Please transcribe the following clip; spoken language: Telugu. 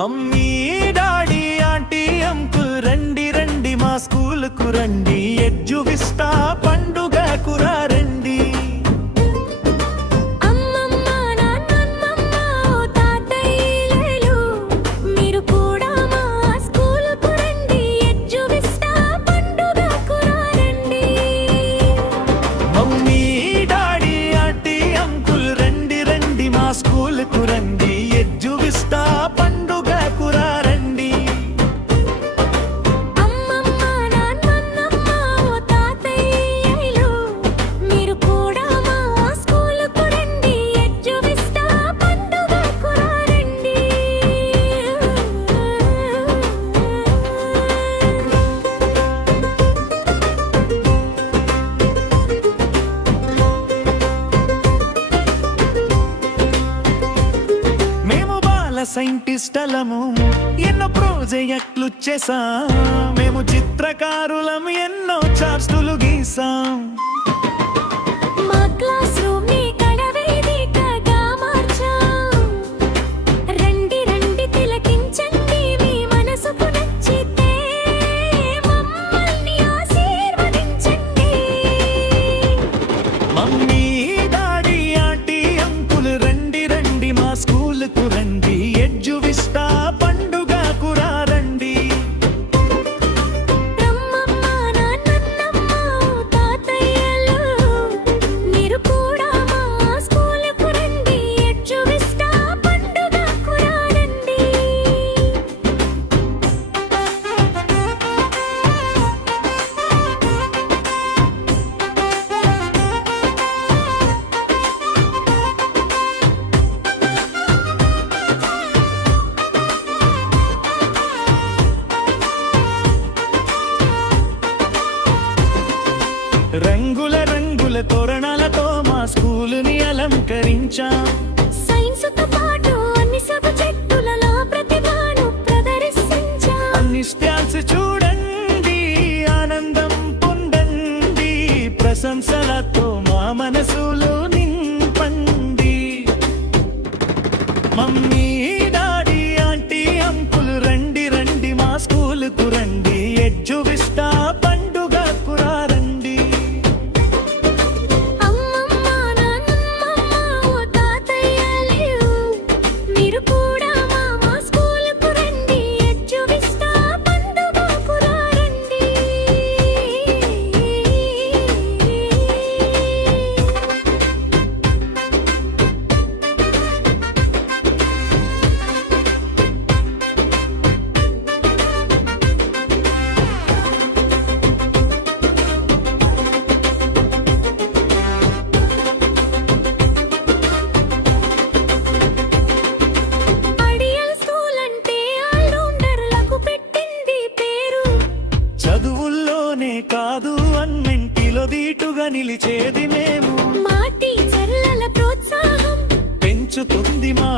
మమ్మీ డాడీ ఆంటీ అంకుల్ రండి రండి మా స్కూలుకు రండి ఎడ్యువిస్తా పండుగకు రండి. అమ్మమ్మ నాన్నమ్మ తాతయ్యలు మీరు కూడా మా స్కూలుకు రండి ఎడ్యువిస్తా పండుగకు రండి. మమ్మీ డాడీ ఆంటీ అంకుల్ రండి రండి మా స్కూలుకు రండి ఎడ్యువిస్తా పండుగకు రండి. అమ్మమ్మ నాన్నమ్మ తాతయ్యలు మీరు కూడా మా స్కూలుకు రండి ఎడ్యువిస్తా పండుగకు రండి. మేము బాల సైంటిస్టులము ఎన్నో ప్రాజెక్టులు చేసాం. మేము చిత్రకారులం ఎన్నో చార్టులు గీసాం. మా క్లాస్ రూమ్ ని కళావేదికగా మార్చాం. రండి రండి తిలకించండి మీ మనసుకు నచ్చితే మమ్మల్ని ఆశీర్వదించండి. మమ్మీ డాడీ ఆంటీ అంకుల్ రండి రండి మా స్కూలుకు రండి ఎడ్యువిస్తా పండుగకు రండి. అమ్మమ్మ నాన్నమ్మ తాతయ్యలు మీరు కూడా మా స్కూలుకు రండి ఎడ్యువిస్తా పండుగకు రండి. రంగుల రంగుల తోరణాలతో మా స్కూలుని అలంకరించాం. సైన్సుతో పాటు అన్ని సబ్జెక్టులలో ప్రతిభను ప్రదర్శించాం. అన్ని స్టాల్స్ చూడండి ఆనందం పొందండి ప్రశంసలతో మా మనసులు నింపండి. మమ్మీ డాడీ ఆంటీ అంకుల్ రండి రండి మా స్కూలుకు రండి ఎడ్యువిస్తా పండుగకు రండి. అమ్మమ్మ నాన్నమ్మ తాతయ్యలు మీరు కూడా మా స్కూలుకు రండి ఎడ్యువిస్తా పండుగకు రండి. ఐడియల్ స్కూల్ అంటే ఆల్రౌండర్లకు పెట్టింది పేరు. చదువుల్లోనే కాదు అన్నింటిలో దీటుగా నిలిచేది మేము. మా టీచర్ల ప్రోత్సాహం పెంచుతుంది మా